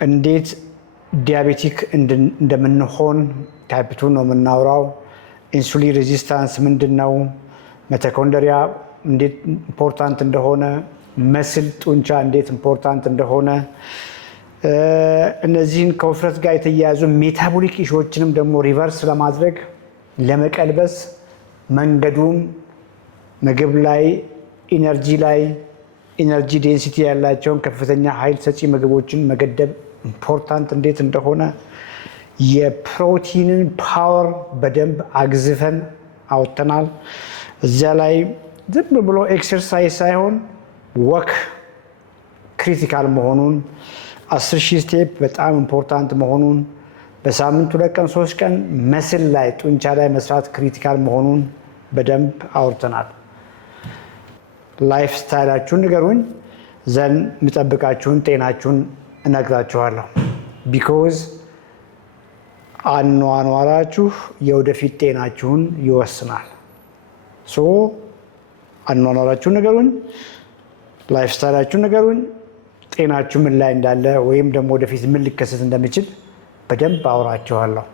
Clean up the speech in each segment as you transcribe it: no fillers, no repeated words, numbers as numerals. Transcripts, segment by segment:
እንዴት ዲያቤቲክ እንደምንሆን ታይፕ 2 ነው የምናወራው። ኢንሱሊን ሬዚስታንስ ምንድነው? ሚቶኮንድሪያ እንዴት ኢምፖርታንት እንደሆነ፣ መስል ጡንቻ እንዴት ኢምፖርታንት እንደሆነ፣ እነዚህን ከውፍረት ጋር የተያያዙ ሜታቦሊክ ኢሹዎችንም ደግሞ ሪቨርስ ለማድረግ ለመቀልበስ መንገዱም ምግብ ላይ ኢነርጂ ዴንሲቲ ያላቸውን ከፍተኛ ኃይል ሰጪ ምግቦችን መገደብ ኢምፖርታንት እንዴት እንደሆነ፣ የፕሮቲንን ፓወር በደንብ አግዝፈን አውጥተናል። እዚያ ላይ ዝም ብሎ ኤክሰርሳይዝ ሳይሆን ወክ ክሪቲካል መሆኑን፣ 10,000 ስቴፕ በጣም ኢምፖርታንት መሆኑን፣ በሳምንት 2 ቀን 3 ቀን መስል ላይ ጡንቻ ላይ መስራት ክሪቲካል መሆኑን በደንብ አውርተናል። ላይፍ ስታይላችሁን ንገሩኝ፣ ዘን የምጠብቃችሁን ጤናችሁን እነግራችኋለሁ። ቢኮዝ አኗኗራችሁ የወደፊት ጤናችሁን ይወስናል። ሶ አኗኗራችሁን ንገሩኝ፣ ላይፍ ስታይላችሁን ንገሩኝ፣ ጤናችሁ ምን ላይ እንዳለ ወይም ደግሞ ወደፊት ምን ሊከሰት እንደሚችል በደንብ አወራችኋለሁ።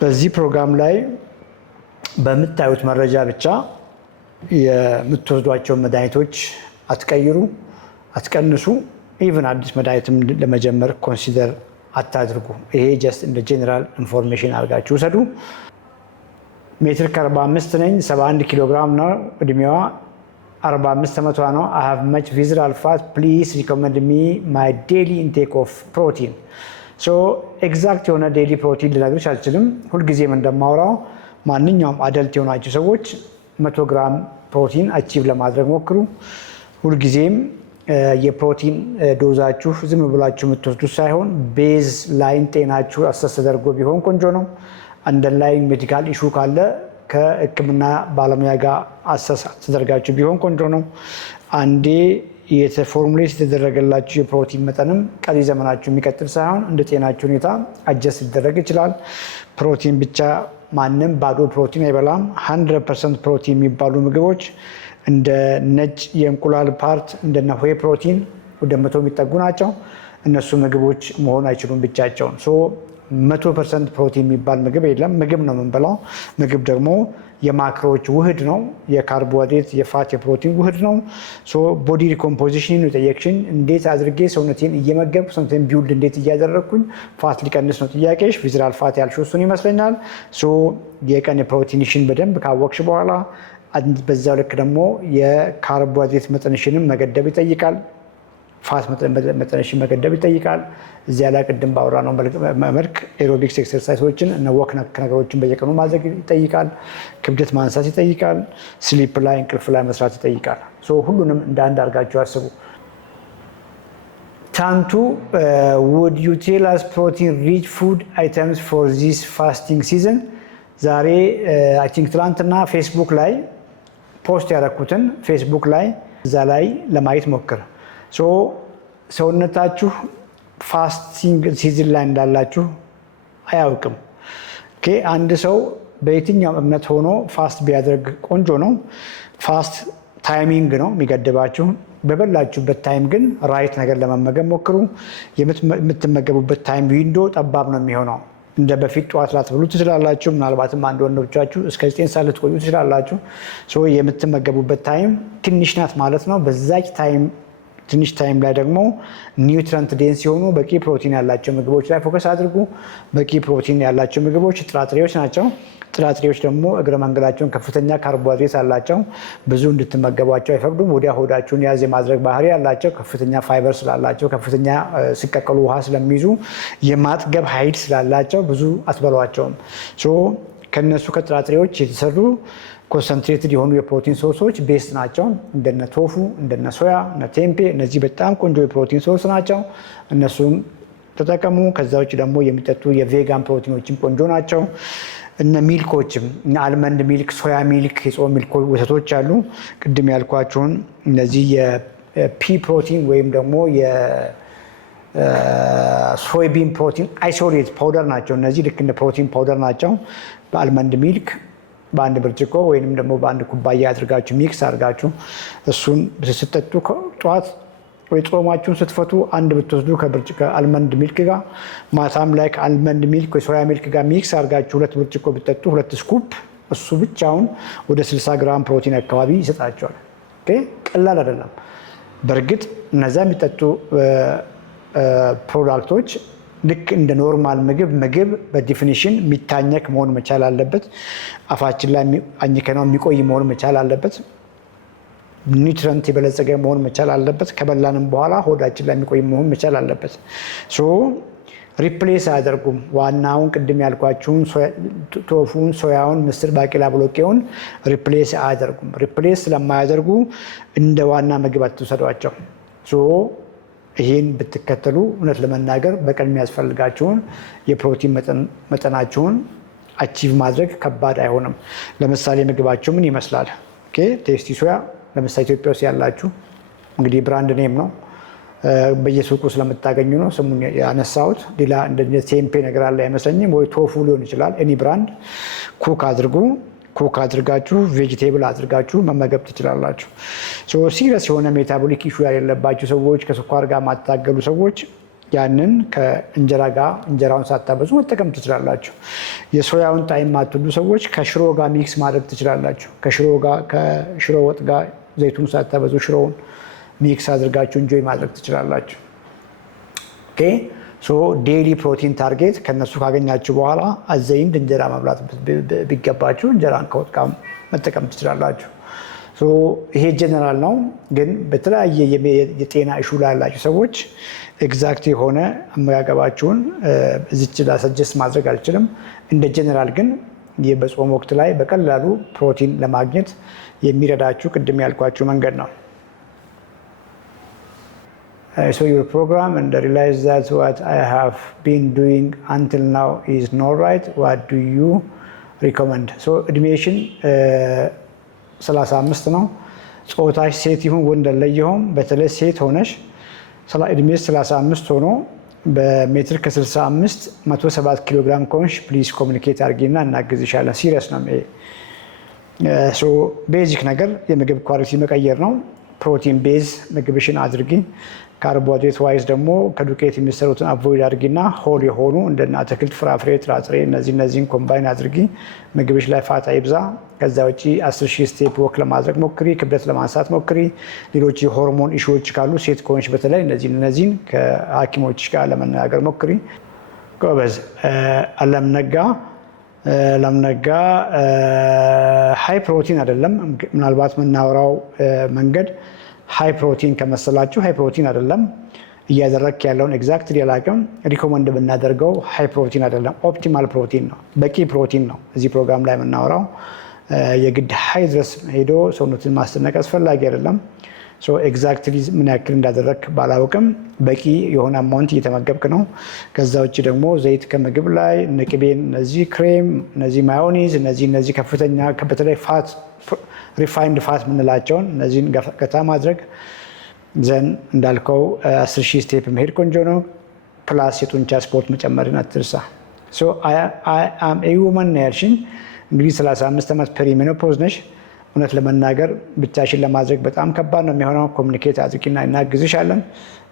በዚህ ፕሮግራም ላይ በምታዩት መረጃ ብቻ የምትወስዷቸውን መድኃኒቶች አትቀይሩ፣ አትቀንሱ። ኢቭን አዲስ መድኃኒትም ለመጀመር ኮንሲደር አታድርጉ። ይሄ ጀስት እንደ ጄኔራል ኢንፎርሜሽን አድርጋችሁ ውሰዱ። ሜትር ከ45 ነኝ፣ 71 ኪሎ ግራም ነው እድሜዋ፣ 45 ዓመቷ ነው። I have much visceral fat, please recommend me my daily intake of protein. ሶ ኤግዛክት የሆነ ዴይሊ ፕሮቲን ልነግርሽ አልችልም። ሁልጊዜም እንደማወራው ማንኛውም አደልት የሆናችሁ ሰዎች 100 ግራም ፕሮቲን አቺቭ ለማድረግ ሞክሩ። ሁልጊዜም የፕሮቲን ዶዛችሁ ዝም ብላችሁ የምትወስዱት ሳይሆን ቤዝ ላይን ጤናችሁ አሰስ ተደርጎ ቢሆን ቆንጆ ነው። አንደርላይን ሜዲካል ኢሹ ካለ ከሕክምና ባለሙያ ጋር አሰስ ተደርጋችሁ ቢሆን ቆንጆ ነው። አንዴ የተፎርሙሌት የተደረገላችሁ የፕሮቲን መጠንም ቀሪ ዘመናችሁ የሚቀጥል ሳይሆን እንደ ጤናችሁ ሁኔታ አጀስት ሊደረግ ይችላል። ፕሮቲን ብቻ ማንም ባዶ ፕሮቲን አይበላም። 100% ፕሮቲን የሚባሉ ምግቦች እንደ ነጭ የእንቁላል ፓርት እንደነ ሆይ ፕሮቲን ወደ 100 የሚጠጉ ናቸው። እነሱ ምግቦች መሆን አይችሉም ብቻቸውን። 100% ፕሮቲን የሚባል ምግብ የለም። ምግብ ነው የምንበላው። ምግብ ደግሞ የማክሮዎች ውህድ ነው። የካርቦሃይድሬት፣ የፋት፣ የፕሮቲን ውህድ ነው። ቦዲ ሪኮምፖዚሽን የጠየቅሽኝ፣ እንዴት አድርጌ ሰውነቴን እየመገብኩ ሰውነቴን ቢውልድ እንዴት እያደረግኩኝ ፋት ሊቀንስ ነው ጥያቄሽ። ቪዝራል ፋት ያልሽው እሱን ይመስለኛል። የቀን የፕሮቲንሽን በደንብ ካወቅሽ በኋላ በዛው ልክ ደግሞ የካርቦሃይድሬት መጠንሽንም መገደብ ይጠይቃል። ፋት መጠንሽን መገደብ ይጠይቃል። እዚያ ላይ ቅድም ባወራ ነው መልክ ኤሮቢክስ ኤክሰርሳይሶችን እነ ወክ ነክ ነገሮችን በየቀኑ ማድረግ ይጠይቃል። ክብደት ማንሳት ይጠይቃል። ስሊፕ ላይ እንቅልፍ ላይ መስራት ይጠይቃል። ሁሉንም እንደ አንድ አድርጋችሁ አስቡ። ታንቱ would you tell us protein rich food items for this fasting season? ዛሬ አይ ቲንክ ትላንትና ፌስቡክ ላይ ፖስት ያደረኩትን ፌስቡክ ላይ እዛ ላይ ለማየት ሞክር። ሰውነታችሁ ፋስቲንግ ሲዝን ላይ እንዳላችሁ አያውቅም። አንድ ሰው በየትኛው እምነት ሆኖ ፋስት ቢያደርግ ቆንጆ ነው። ፋስት ታይሚንግ ነው የሚገድባችሁ። በበላችሁበት ታይም ግን ራይት ነገር ለመመገብ ሞክሩ። የምትመገቡበት ታይም ዊንዶ ጠባብ ነው የሚሆነው። እንደ በፊት ጠዋት ላትበሉ ትችላላችሁ። ምናልባትም አንድ ወንዶቻችሁ እስከ 9 ሰዓት ልትቆዩ ትችላላችሁ። የምትመገቡበት ታይም ትንሽ ናት ማለት ነው። በዛች ታይም ትንሽ ታይም ላይ ደግሞ ኒውትረንት ዴንስ የሆኑ በቂ ፕሮቲን ያላቸው ምግቦች ላይ ፎከስ አድርጉ። በቂ ፕሮቲን ያላቸው ምግቦች ጥራጥሬዎች ናቸው። ጥራጥሬዎች ደግሞ እግረ መንገዳቸውን ከፍተኛ ካርቦሃይድሬት አላቸው። ብዙ እንድትመገቧቸው አይፈቅዱም። ወዲያ ሆዳችሁን ያዝ የማድረግ ባህሪ ያላቸው፣ ከፍተኛ ፋይበር ስላላቸው፣ ከፍተኛ ሲቀቀሉ ውሃ ስለሚይዙ የማጥገብ ኃይል ስላላቸው ብዙ አትበሏቸውም። ከነሱ ከጥራጥሬዎች የተሰሩ ኮንሰንትሬትድ የሆኑ የፕሮቲን ሶርሶች ቤስት ናቸው። እንደነ ቶፉ፣ እንደነ ሶያ፣ እነ ቴምፔ፣ እነዚህ በጣም ቆንጆ የፕሮቲን ሶርስ ናቸው። እነሱም ተጠቀሙ። ከዛ ውጭ ደግሞ የሚጠጡ የቬጋን ፕሮቲኖችም ቆንጆ ናቸው። እነ ሚልኮችም እነ አልመንድ ሚልክ፣ ሶያ ሚልክ፣ የጾም ሚልክ ወተቶች አሉ። ቅድም ያልኳቸውን እነዚህ የፒ ፕሮቲን ወይም ደግሞ የሶይቢን ፕሮቲን አይሶሌት ፓውደር ናቸው። እነዚህ ልክ እንደ ፕሮቲን ፓውደር ናቸው። በአልመንድ ሚልክ በአንድ ብርጭቆ ወይንም ደግሞ በአንድ ኩባያ አድርጋችሁ ሚክስ አድርጋችሁ እሱን ስትጠጡ ጠዋት ወይ ጾማችሁን ስትፈቱ አንድ ብትወስዱ ከብርጭቆ አልመንድ ሚልክ ጋር ማታም ላይ ከአልመንድ ሚልክ ወይ ሶያ ሚልክ ጋር ሚክስ አድርጋችሁ 2 ብርጭቆ ብትጠጡ 2 ስኩፕ እሱ ብቻውን ወደ 60 ግራም ፕሮቲን አካባቢ ይሰጣቸዋል። ኦኬ ቀላል አይደለም። በእርግጥ እነዛ የሚጠጡ ፕሮዳክቶች ልክ እንደ ኖርማል ምግብ በዲፊኒሽን የሚታኘክ መሆን መቻል አለበት። አፋችን ላይ አኝከነው የሚቆይ መሆን መቻል አለበት። ኒውትረንት የበለጸገ መሆን መቻል አለበት። ከበላንም በኋላ ሆዳችን ላይ የሚቆይ መሆን መቻል አለበት። ሶ ሪፕሌስ አያደርጉም። ዋናውን ቅድም ያልኳችሁን ቶፉን፣ ሶያውን፣ ምስር፣ ባቄላ፣ ቦሎቄውን ሪፕሌስ አያደርጉም። ሪፕሌስ ስለማያደርጉ እንደ ዋና ምግብ አትውሰዷቸው። ሶ ይህን ብትከተሉ እውነት ለመናገር በቀን የሚያስፈልጋችሁን የፕሮቲን መጠናችሁን አቺቭ ማድረግ ከባድ አይሆንም። ለምሳሌ ምግባችሁ ምን ይመስላል? ቴስቲ ሶያ ለምሳሌ ኢትዮጵያ ውስጥ ያላችሁ እንግዲህ ብራንድ ኔም ነው፣ በየሱቁ ስለምታገኙ ነው ስሙን ያነሳሁት። ሌላ እንደ ቴምፔ ነገር አለ አይመስለኝም፣ ወይ ቶፉ ሊሆን ይችላል። ኤኒ ብራንድ ኩክ አድርጋችሁ ቬጂቴብል አድርጋችሁ መመገብ ትችላላችሁ። ሲሪየስ የሆነ ሜታቦሊክ ኢሹ ያለባችሁ ሰዎች፣ ከስኳር ጋር ማታገሉ ሰዎች ያንን ከእንጀራ ጋር እንጀራውን ሳታበዙ መጠቀም ትችላላችሁ። የሶያውን ጣዕም የማትወዱ ሰዎች ከሽሮ ጋር ሚክስ ማድረግ ትችላላችሁ። ከሽሮ ወጥ ጋር ዘይቱን ሳታበዙ ሽሮውን ሚክስ አድርጋችሁ እንጆይ ማድረግ ትችላላችሁ። ኦኬ ሶ ዴይሊ ፕሮቲን ታርጌት ከነሱ ካገኛችሁ በኋላ አዘይንድ እንጀራ መብላት ቢገባችሁ እንጀራን ከወጥ ጋር መጠቀም ትችላላችሁ። ሶ ይሄ ጀነራል ነው፣ ግን በተለያየ የጤና ኢሹ ላይ ያላችሁ ሰዎች ኤግዛክት የሆነ አመጋገባችሁን እዚች ላይ ሰጀስት ማድረግ አልችልም። እንደ ጀነራል ግን በጾም ወቅት ላይ በቀላሉ ፕሮቲን ለማግኘት የሚረዳችሁ ቅድም ያልኳችሁ መንገድ ነው። I saw your program and I realized that what I have been doing until now is not right. What do you recommend? So እድሜሽን 35 ነው። ጾታሽ ሴት ይሁን ወንድ አለየውም። በተለይ ሴት ሆነሽ እድሜሽ 35 ሆኖ በሜትር ከ65 107 ኪሎ ግራም ከሆንሽ ፕሊዝ ኮሚኒኬት አድርጊና እናግዝሻለን። ሲሪየስ ነው። ሶ ቤዚክ ነገር የምግብ ኳሊቲ መቀየር ነው። ፕሮቲን ቤዝ ምግብሽን አድርጊ። ካርቦሃይድሬት ዋይዝ ደግሞ ከዱቄት የሚሰሩትን አቮይድ አድርጊና ሆል የሆኑ እንደና አትክልት፣ ፍራፍሬ፣ ጥራጥሬ እነዚህን ኮምባይን አድርጊ። ምግብሽ ላይ ፋታ ይብዛ። ከዛ ውጪ 10,000 ስቴፕ ወክ ለማድረግ ሞክሪ። ክብደት ለማንሳት ሞክሪ። ሌሎች የሆርሞን ኢሹዎች ካሉ ሴት ከሆንሽ በተለይ እነዚህን ከሐኪሞችሽ ጋር ለመነጋገር ሞክሪ። ጎበዝ። አለምነጋ ሃይ ፕሮቲን አይደለም። ምናልባት የምናወራው መንገድ ሃይ ፕሮቲን ከመሰላችሁ ሃይ ፕሮቲን አይደለም። እያደረክ ያለውን ኤግዛክትሊ አላውቅም። ሪኮመንድ ብናደርገው ሃይ ፕሮቲን አይደለም፣ ኦፕቲማል ፕሮቲን ነው። በቂ ፕሮቲን ነው እዚህ ፕሮግራም ላይ የምናወራው። የግድ ሃይ ድረስ ሄዶ ሰውነትን ማስጨነቅ አስፈላጊ አይደለም። ኤግዛክትሊ ምን ያክል እንዳደረክ ባላውቅም በቂ የሆነ አማውንት እየተመገብክ ነው። ከዛ ውጭ ደግሞ ዘይት ከምግብ ላይ ቅቤን፣ እነዚህ ክሬም፣ እነዚህ ማዮኒዝ፣ እነዚህ ከፍተኛ በተለይ ፋት ሪፋይንድ ፋት የምንላቸውን እነዚህን ገታ ማድረግ ዘን እንዳልከው 10,000 ስቴፕ መሄድ ቆንጆ ነው። ፕላስ የጡንቻ ስፖርት መጨመርን አትርሳ። አም ኤ ውመን ነው ያልሽኝ። እንግዲህ 35 ዓመት ፔሪሜኖፖዝ ነሽ። እውነት ለመናገር ብቻሽን ለማድረግ በጣም ከባድ ነው የሚሆነው። ኮሚኒኬት አድርጊና እናግዝሻለን።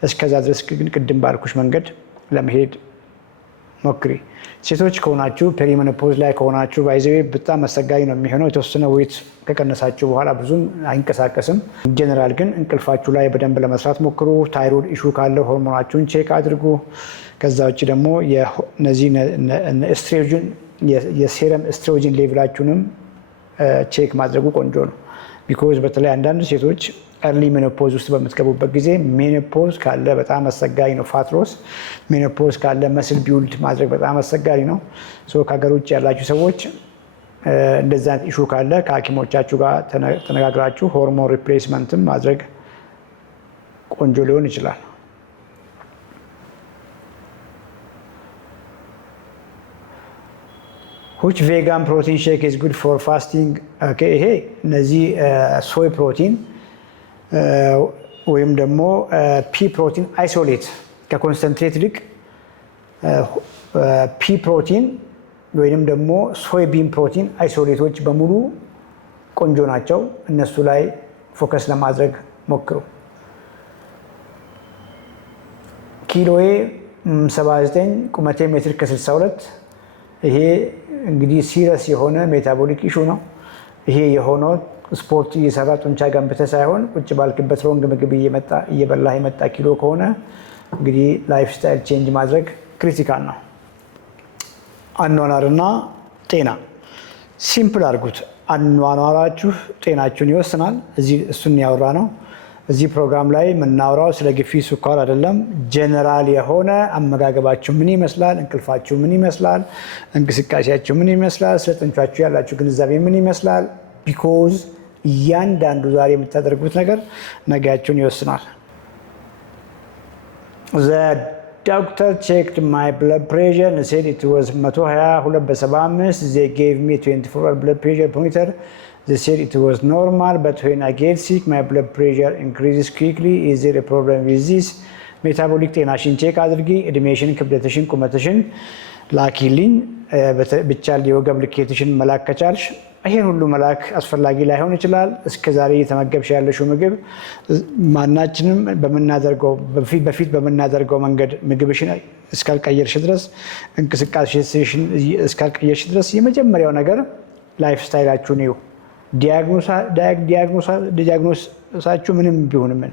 እስከዛ ድረስ ግን ቅድም ባልኩሽ መንገድ ለመሄድ ሞክሪ። ሴቶች ከሆናችሁ ፔሪሜኖፖዝ ላይ ከሆናችሁ ባይዘዌ በጣም አሰጋኝ ነው የሚሆነው። የተወሰነ ዌት ከቀነሳችሁ በኋላ ብዙም አይንቀሳቀስም። ጀነራል ግን እንቅልፋችሁ ላይ በደንብ ለመስራት ሞክሩ። ታይሮይድ ኢሹ ካለ ሆርሞናችሁን ቼክ አድርጉ። ከዛ ውጭ ደግሞ እነዚህ ኤስትሮጅን የሴረም ኤስትሮጅን ሌቭላችሁንም ቼክ ማድረጉ ቆንጆ ነው። ቢኮዝ በተለይ አንዳንድ ሴቶች ኤርሊ ሜኖፖዝ ውስጥ በምትገቡበት ጊዜ ሜኖፖዝ ካለ በጣም አሰጋሪ ነው። ፋትሮስ ሜኖፖዝ ካለ መስል ቢውልድ ማድረግ በጣም አሰጋሪ ነው። ከሀገር ውጭ ያላችሁ ሰዎች እንደዛ ኢሹ ካለ ከሐኪሞቻችሁ ጋር ተነጋግራችሁ ሆርሞን ሪፕሌስመንትም ማድረግ ቆንጆ ሊሆን ይችላል። which vegan protein shake is good for fasting? ይሄ እነዚህ ሶይ ፕሮቲን ወይም ደግሞ ፒ ፕሮቲን አይሶሌት ከኮንሰንትሬት ይልቅ ፒ ፕሮቲን ወይም ደግሞ ሶይ ቢን ፕሮቲን አይሶሌቶች በሙሉ ቆንጆ ናቸው። እነሱ ላይ ፎከስ ለማድረግ ሞክሩ። ኪሎዬ 79 ቁመቴ ሜትር ከ62። ይሄ እንግዲህ ሲሪየስ የሆነ ሜታቦሊክ ኢሹ ነው። ይሄ የሆነው ስፖርት እየሰራ ጡንቻ ገንብተህ ሳይሆን ቁጭ ባልክበት ሮንግ ምግብ እየበላህ የመጣ ኪሎ ከሆነ እንግዲህ ላይፍ ስታይል ቼንጅ ማድረግ ክሪቲካል ነው። አኗኗርና ጤና ሲምፕል አድርጉት። አኗኗራችሁ ጤናችሁን ይወስናል። እሱን ያወራ ነው። እዚህ ፕሮግራም ላይ የምናወራው ስለ ግፊት፣ ስኳር አይደለም። ጀነራል የሆነ አመጋገባችሁ ምን ይመስላል፣ እንቅልፋችሁ ምን ይመስላል፣ እንቅስቃሴያችሁ ምን ይመስላል፣ ስለ ጡንቻችሁ ያላችሁ ግንዛቤ ምን ይመስላል። ቢኮዝ እያንዳንዱ ዛሬ የምታደርጉት ነገር ነገያችሁን ይወስናል። doctor checked my blood pressure and said it was 122/75. They gave me 24-hour blood pressure monitor. They said it was normal, but when I get sick, my blood pressure increases quickly. Is there a problem with this? ሜታቦሊክ ጤናሽን ቼክ አድርጊ፣ እድሜሽን፣ ክብደትሽን፣ ቁመትሽን ላኪልኝ። ብቻ የወገብ ልኬትሽን መላክ ከቻልሽ ይሄን ሁሉ መላክ አስፈላጊ ላይሆን ይችላል። እስከዛሬ እየተመገብሽ ያለሽው ምግብ ማናችንም በፊት በምናደርገው መንገድ ምግብሽን እስካልቀየርሽ ድረስ እንቅስቃሴሽን እስካልቀየርሽ ድረስ የመጀመሪያው ነገር ላይፍ ስታይላችሁን ይዩ። ዲያግኖሳችሁ ምንም ቢሆን ምን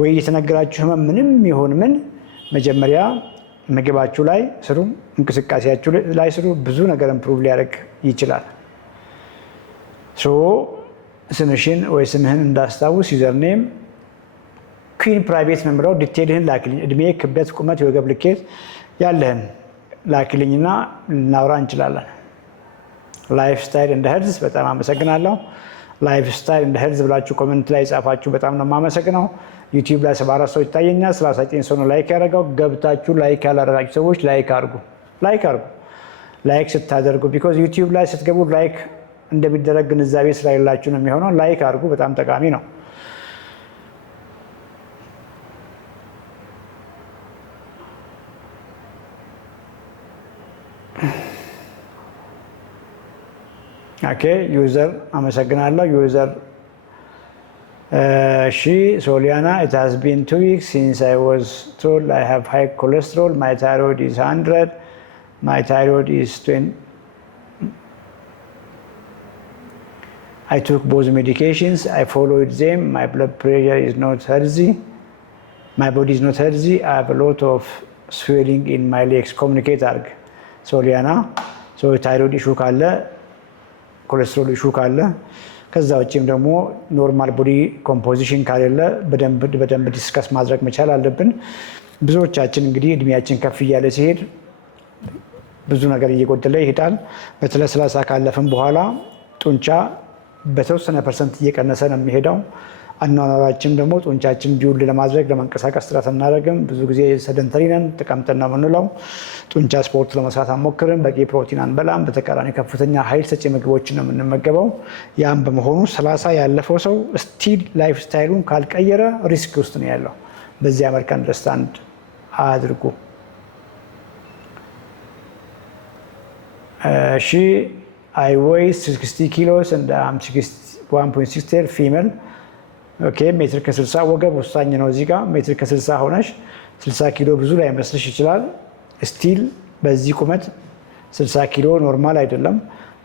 ወይ የተነገራችሁ ህመም ምንም ይሁን ምን መጀመሪያ ምግባችሁ ላይ ስሩ፣ እንቅስቃሴያችሁ ላይ ስሩ። ብዙ ነገር ኢምፕሩቭ ሊያደርግ ይችላል። ስምሽን ወይ ስምህን እንዳስታውስ ዩዘርኔም ኩዊን ፕራይቬት ነው የምለው። ዲቴልህን ላክልኝ። እድሜ፣ ክብደት፣ ቁመት፣ የወገብ ልኬት ያለህን ላክልኝና ልናውራ እንችላለን። ላይፍ ስታይል እንደ ሄልዝ በጣም አመሰግናለሁ። ላይፍ ስታይል እንደ ሄልዝ ብላችሁ ኮመንት ላይ ጻፋችሁ በጣም ነው የማመሰግነው። ዩቲዩብ ላይ 74 ሰው ይታየኛል። 39 ሰው ነው ላይክ ያደረገው። ገብታችሁ ላይክ ያላደረጋችሁ ሰዎች ላይክ አድርጉ። ላይክ ስታደርጉ ቢኮዝ ዩቲዩብ ላይ ስትገቡ ላይክ እንደሚደረግ ግንዛቤ ስለሌላችሁ ነው የሚሆነው። ላይክ አድርጉ፣ በጣም ጠቃሚ ነው። ኦኬ ዩዘር አመሰግናለሁ። ዩዘር ሶሊያና it has been 2 weeks since I was told I have high cholesterol. My thyroid is 100. My thyroid is 20. I took both medications. I followed them. My blood pressure is not healthy. My body is not healthy. I have a lot of swelling in my legs. Communicate arg Soliana. So thyroid issue ካለ ኮሌስትሮል ኢሹ ካለ ከዛ ውጪም ደግሞ ኖርማል ቦዲ ኮምፖዚሽን ካለ በደንብ ዲስከስ ማድረግ መቻል አለብን። ብዙዎቻችን እንግዲህ እድሜያችን ከፍ እያለ ሲሄድ ብዙ ነገር እየጎደለ ይሄዳል። በተለይ 30 ካለፍን በኋላ ጡንቻ በተወሰነ ፐርሰንት እየቀነሰ ነው የሚሄደው። አኗኗራችን ደግሞ ጡንቻችን ቢውል ለማድረግ ለመንቀሳቀስ ጥረት እናደርግም። ብዙ ጊዜ ሰደንተሪ ነን፣ ተቀምጠን ነው የምንለው። ጡንቻ ስፖርት ለመስራት አንሞክርም። በቂ ፕሮቲን አንበላም። በተቃራኒ ከፍተኛ ኃይል ሰጪ ምግቦችን ነው የምንመገበው። ያም በመሆኑ 30 ያለፈው ሰው ስቲል ላይፍ ስታይሉን ካልቀየረ ሪስክ ውስጥ ነው ያለው። በዚያ መልክ አንደርስታንድ አድርጉ። እሺ I weigh 60 kilos and I'm 61.6 female. ኦኬ ሜትር ከ60 ወገብ ወሳኝ ነው። እዚህ ጋር ሜትር ከ60 ሆነሽ 60 ኪሎ ብዙ ላይ መስልሽ ይችላል። ስቲል በዚህ ቁመት 60 ኪሎ ኖርማል አይደለም።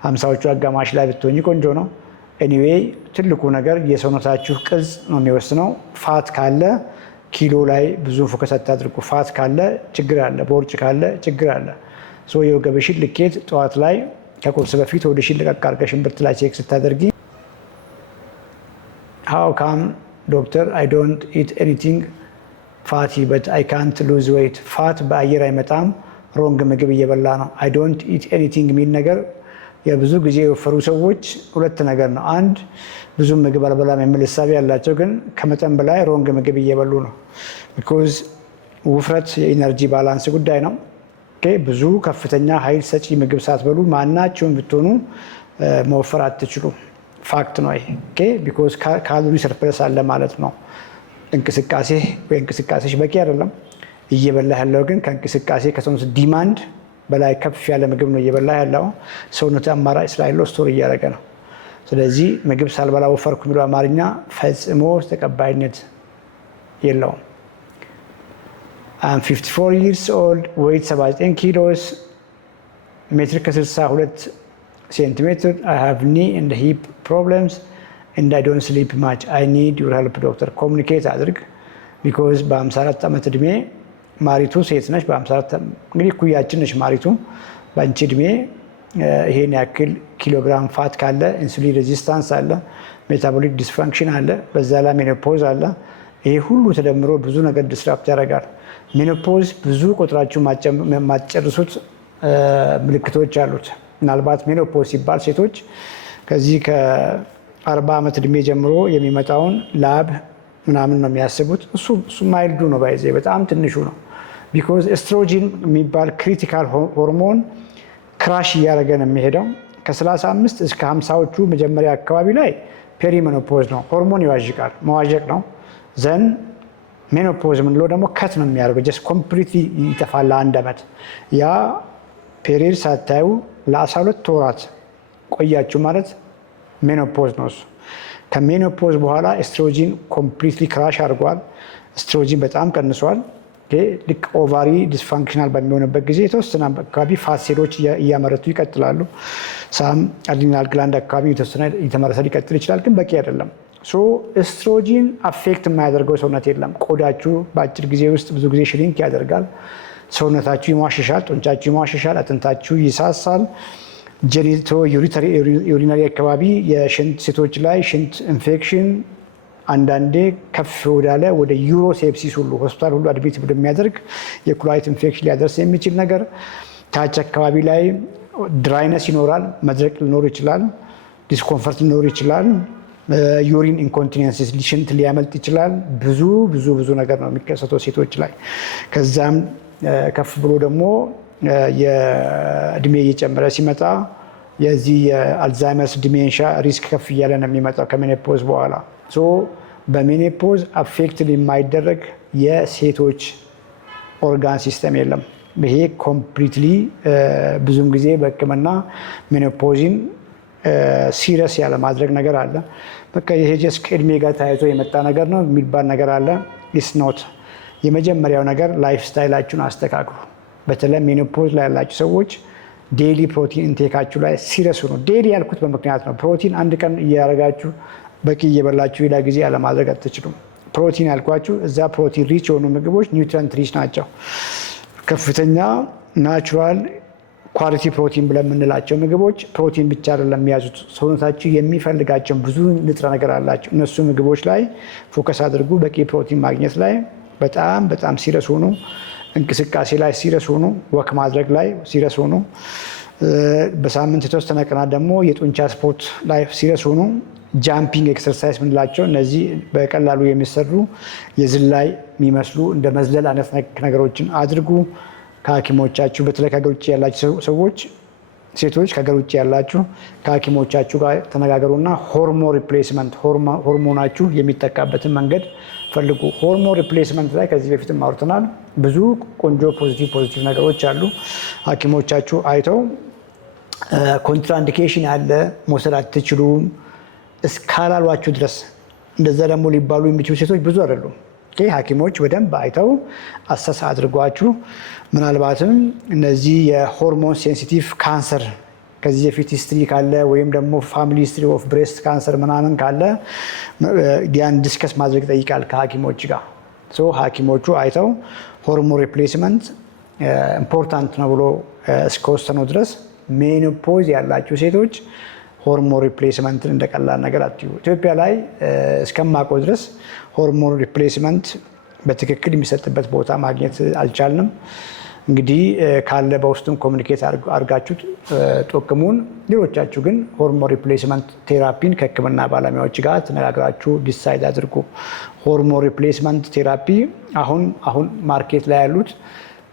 50ዎቹ አጋማሽ ላይ ብትሆኚ ቆንጆ ነው። ኤኒዌይ ትልቁ ነገር የሰውነታችሁ ቅርጽ ነው የሚወስነው። ፋት ካለ ኪሎ ላይ ብዙ ፎከስ አታድርጉ። ፋት ካለ ችግር አለ፣ ቦርጭ ካለ ችግር አለ። የወገብሽን ልኬት ጠዋት ላይ ከቁርስ በፊት ወደሽን ልቀቅ አድርገሽ እምብርት ላይ ቼክ ስታደርጊ how come doctor I don't eat anything fatty but I can't lose weight? ፋት በአየር አይመጣም፣ ሮንግ ምግብ እየበላ ነው። I don't eat anything የሚል ነገር የብዙ ጊዜ የወፈሩ ሰዎች ሁለት ነገር ነው። አንድ ብዙ ምግብ አልበላም የሚል እሳቤ ያላቸው፣ ግን ከመጠን በላይ ሮንግ ምግብ እየበሉ ነው። because ውፍረት የኢነርጂ ባላንስ ጉዳይ ነው። ብዙ ከፍተኛ ኃይል ሰጪ ምግብ ሳትበሉ ማናቸውም ብትሆኑ መወፈር አትችሉ። ፋክት ነው ይሄ። ቢኮዝ ካሎሪ ሰርፕለስ አለ ማለት ነው። እንቅስቃሴሽ በቂ አይደለም። እየበላ ያለው ግን ከእንቅስቃሴ ከሰውነት ዲማንድ በላይ ከፍ ያለ ምግብ ነው እየበላ ያለው። ሰውነት አማራጭ ስላለው ስቶር እያደረገ ነው። ስለዚህ ምግብ ሳልበላ ወፈርኩ የሚለው አማርኛ ፈጽሞ ተቀባይነት የለውም። I'm 54 years old, weight 79 kilos, ሜትር ከ62 ሴንቲሜትር። I have knee and hip problems and I don't sleep much. I need your help doctor. ኮሚኒኬት አድርግ ቢኮዝ በ54 ዓመት ዕድሜ ማሪቱ ሴት ነች። በ54 እንግዲህ ኩያችን ነች ማሪቱ። በአንቺ ዕድሜ ይሄን ያክል ኪሎግራም ፋት ካለ ኢንሱሊን ሬዚስታንስ አለ፣ ሜታቦሊክ ዲስፋንክሽን አለ፣ በዛ ላይ ሜኖፖዝ አለ። ይሄ ሁሉ ተደምሮ ብዙ ነገር ዲስራፕት ያደርጋል። ሜኖፖዝ ብዙ ቁጥራችሁ ማጨርሱት ምልክቶች አሉት። ምናልባት ሜኖፖዝ ሲባል ሴቶች ከዚህ ከ40 ዓመት ዕድሜ ጀምሮ የሚመጣውን ላብ ምናምን ነው የሚያስቡት። እሱ ማይልዱ ነው፣ ባይዜ በጣም ትንሹ ነው። ቢኮዝ ኤስትሮጂን የሚባል ክሪቲካል ሆርሞን ክራሽ እያደረገ ነው የሚሄደው። ከ35 እስከ 50ዎቹ መጀመሪያ አካባቢ ላይ ፔሪሜኖፖዝ ነው፣ ሆርሞን ይዋዥቃል፣ መዋዠቅ ነው። ዘን ሜኖፖዝ የምንለው ደግሞ ከት ነው የሚያደርገው፣ ጀስት ኮምፕሊትሊ ይጠፋል ለአንድ ዓመት። ያ ፔሪድ ሳታዩ ለ12 ወራት ቆያችሁ ማለት ሜኖፖዝ ነው እሱ። ከሜኖፖዝ በኋላ ኤስትሮጂን ኮምፕሊትሊ ክራሽ አድርጓል፣ ኤስትሮጂን በጣም ቀንሷል። ልክ ኦቫሪ ዲስፋንክሽናል በሚሆንበት ጊዜ የተወሰነ አካባቢ ፋት ሴሎች እያመረቱ ይቀጥላሉ። ሳም አድሪናል ግላንድ አካባቢ የተወሰነ እየተመረተ ሊቀጥል ይችላል፣ ግን በቂ አይደለም። ሶ ኤስትሮጂን አፌክት የማያደርገው ሰውነት የለም። ቆዳችሁ በአጭር ጊዜ ውስጥ ብዙ ጊዜ ሽሪንክ ያደርጋል፣ ሰውነታችሁ ይሟሽሻል፣ ጡንቻችሁ ይሟሽሻል፣ አጥንታችሁ ይሳሳል። ጀኒቶ ዩሪናሪ አካባቢ የሽንት ሴቶች ላይ ሽንት ኢንፌክሽን አንዳንዴ ከፍ ወዳለ ወደ ዩሮሴፕሲስ ሁሉ ሆስፒታል ሁሉ አድሚት ወደሚያደርግ የኩላሊት ኢንፌክሽን ሊያደርስ የሚችል ነገር። ታች አካባቢ ላይ ድራይነስ ይኖራል፣ መድረቅ ሊኖር ይችላል፣ ዲስኮንፈርት ሊኖር ይችላል፣ ዩሪን ኢንኮንቲኔንስ ሽንት ሊያመልጥ ይችላል። ብዙ ብዙ ብዙ ነገር ነው የሚከሰተው ሴቶች ላይ። ከዛም ከፍ ብሎ ደግሞ የእድሜ እየጨመረ ሲመጣ የዚህ የአልዛይመርስ ዲሜንሻ ሪስክ ከፍ እያለ ነው የሚመጣው ከሜኖፖዝ በኋላ። ሶ በሜኖፖዝ አፌክት የማይደረግ የሴቶች ኦርጋን ሲስተም የለም። ይሄ ኮምፕሊትሊ ብዙም ጊዜ በሕክምና ሜኖፖዝን ሲሪየስ ያለ ማድረግ ነገር አለ። በቃ ይሄ ጀስት ከእድሜ ጋር ተያይዞ የመጣ ነገር ነው የሚባል ነገር አለ። ኢትስ ኖት። የመጀመሪያው ነገር ላይፍ ስታይላችሁን አስተካክሉ። በተለይ ሜኖፖዝ ላይ ያላችሁ ሰዎች ዴይሊ ፕሮቲን ኢንቴካችሁ ላይ ሲሪየስ ነው። ዴይሊ ያልኩት በምክንያት ነው። ፕሮቲን አንድ ቀን እያደረጋችሁ በቂ እየበላችሁ ሌላ ጊዜ አለማድረግ አትችሉም። ፕሮቲን ያልኳችሁ እዛ ፕሮቲን ሪች የሆኑ ምግቦች ኒውትሪንት ሪች ናቸው። ከፍተኛ ናቹራል ኳሊቲ ፕሮቲን ብለን የምንላቸው ምግቦች ፕሮቲን ብቻ አይደለም የሚያዙት፣ ሰውነታችሁ የሚፈልጋቸው ብዙ ንጥረ ነገር አላቸው። እነሱ ምግቦች ላይ ፎከስ አድርጉ። በቂ ፕሮቲን ማግኘት ላይ በጣም በጣም ሲሪየስ ሆኑ። እንቅስቃሴ ላይ ሲሪየስ ሆኑ። ወክ ማድረግ ላይ ሲሪየስ ሆኑ። በሳምንት የተወሰነ ቀናት ደግሞ የጡንቻ ስፖርት ላይ ሲሪየስ ሆኑ። ጃምፒንግ ኤክሰርሳይዝ ምንላቸው እነዚህ በቀላሉ የሚሰሩ የዝላይ የሚመስሉ እንደ መዝለል አይነት ነገሮችን አድርጉ። ከሐኪሞቻችሁ በተለይ ከሀገር ውጭ ያላችሁ ሰዎች ሴቶች ከሀገር ውጭ ያላችሁ ከሐኪሞቻችሁ ጋር ተነጋገሩና ሆርሞን ሪፕሌስመንት ሆርሞናችሁ የሚጠቃበትን መንገድ ፈልጉ። ሆርሞን ሪፕሌስመንት ላይ ከዚህ በፊትም አውርተናል። ብዙ ቆንጆ ፖዚቲቭ ነገሮች አሉ። ሐኪሞቻችሁ አይተው ኮንትራኢንዲኬሽን ያለ መውሰድ አትችሉም እስካላሏችሁ ድረስ እንደዛ ደግሞ ሊባሉ የሚችሉ ሴቶች ብዙ አይደሉም። ሐኪሞች በደንብ አይተው አሰስ አድርጓችሁ ምናልባትም እነዚህ የሆርሞን ሴንሲቲቭ ካንሰር ከዚህ የፊት ሂስትሪ ካለ ወይም ደግሞ ፋሚሊ ሂስትሪ ኦፍ ብሬስት ካንሰር ምናምን ካለ ያን ዲስከስ ማድረግ ይጠይቃል ከሐኪሞች ጋር። ሐኪሞቹ አይተው ሆርሞን ሪፕሌስመንት ኢምፖርታንት ነው ብሎ እስከወሰኑ ድረስ ሜኖፖዝ ያላችሁ ሴቶች ሆርሞን ሪፕሌስመንትን እንደቀላል ነገር አትዩ። ኢትዮጵያ ላይ እስከማውቀው ድረስ ሆርሞን ሪፕሌስመንት በትክክል የሚሰጥበት ቦታ ማግኘት አልቻልንም። እንግዲህ ካለ በውስጡም ኮሚኒኬት አድርጋችሁ ጠቅሙን። ሌሎቻችሁ ግን ሆርሞን ሪፕሌስመንት ቴራፒን ከሕክምና ባለሙያዎች ጋር ተነጋግራችሁ ዲሳይድ አድርጉ። ሆርሞን ሪፕሌስመንት ቴራፒ አሁን ማርኬት ላይ ያሉት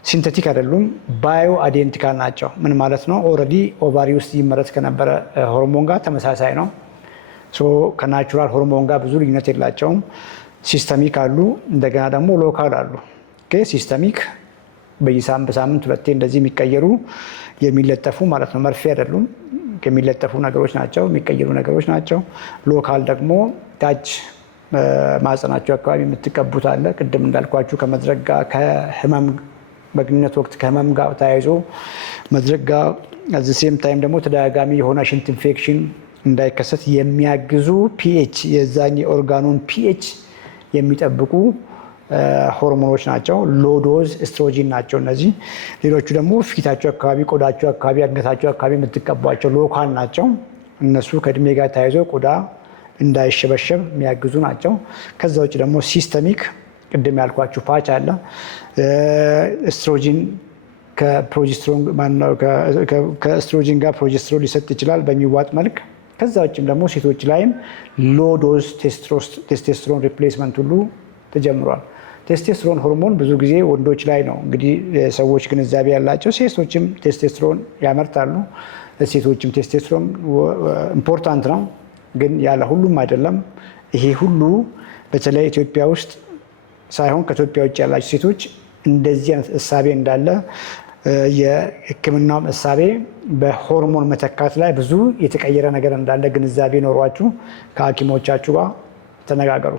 ሲንተቲክ አይደሉም፣ ባዮ አይዴንቲካል ናቸው። ምን ማለት ነው? ኦልሬዲ ኦቫሪ ውስጥ ይመረት ከነበረ ሆርሞን ጋር ተመሳሳይ ነው። ከናቹራል ሆርሞን ጋር ብዙ ልዩነት የላቸውም። ሲስተሚክ አሉ፣ እንደገና ደግሞ ሎካል አሉ። ሲስተሚክ በሳምንት ሁለቴ እንደዚህ የሚቀየሩ የሚለጠፉ ማለት ነው። መርፌ አይደሉም፣ የሚለጠፉ ነገሮች ናቸው፣ የሚቀየሩ ነገሮች ናቸው። ሎካል ደግሞ ታች ማህፀናቸው አካባቢ የምትቀቡት አለ። ቅድም እንዳልኳችሁ ከመድረክ ጋር ከህመም በግንኙነት ወቅት ከህመም ጋር ተያይዞ መድረክ ጋር አት ሴም ታይም ደግሞ ተደጋጋሚ የሆነ ሽንት ኢንፌክሽን እንዳይከሰት የሚያግዙ ፒኤች የዛኝ የኦርጋኑን ፒኤች የሚጠብቁ ሆርሞኖች ናቸው። ሎዶዝ ኤስትሮጂን ናቸው እነዚህ። ሌሎቹ ደግሞ ፊታቸው አካባቢ፣ ቆዳቸው አካባቢ፣ አንገታቸው አካባቢ የምትቀቧቸው ሎካል ናቸው። እነሱ ከእድሜ ጋር ተያይዞ ቆዳ እንዳይሸበሸብ የሚያግዙ ናቸው። ከዛ ውጭ ደግሞ ሲስተሚክ ቅድም ያልኳችሁ ፓች አለ። ኤስትሮጂን ከኤስትሮጂን ጋር ፕሮጀስትሮን ሊሰጥ ይችላል በሚዋጥ መልክ። ከዛ ውጭም ደግሞ ሴቶች ላይም ሎዶዝ ቴስቴስትሮን ሪፕሌስመንት ሁሉ ተጀምሯል። ቴስቴስትሮን ሆርሞን ብዙ ጊዜ ወንዶች ላይ ነው እንግዲህ ሰዎች ግንዛቤ ያላቸው። ሴቶችም ቴስቴስትሮን ያመርታሉ። ሴቶችም ቴስቴስትሮን ኢምፖርታንት ነው፣ ግን ያለ ሁሉም አይደለም። ይሄ ሁሉ በተለይ ኢትዮጵያ ውስጥ ሳይሆን ከኢትዮጵያ ውጭ ያላቸው ሴቶች እንደዚህ አይነት እሳቤ እንዳለ የሕክምናውም እሳቤ በሆርሞን መተካት ላይ ብዙ የተቀየረ ነገር እንዳለ ግንዛቤ ኖሯችሁ ከሐኪሞቻችሁ ጋር ተነጋገሩ።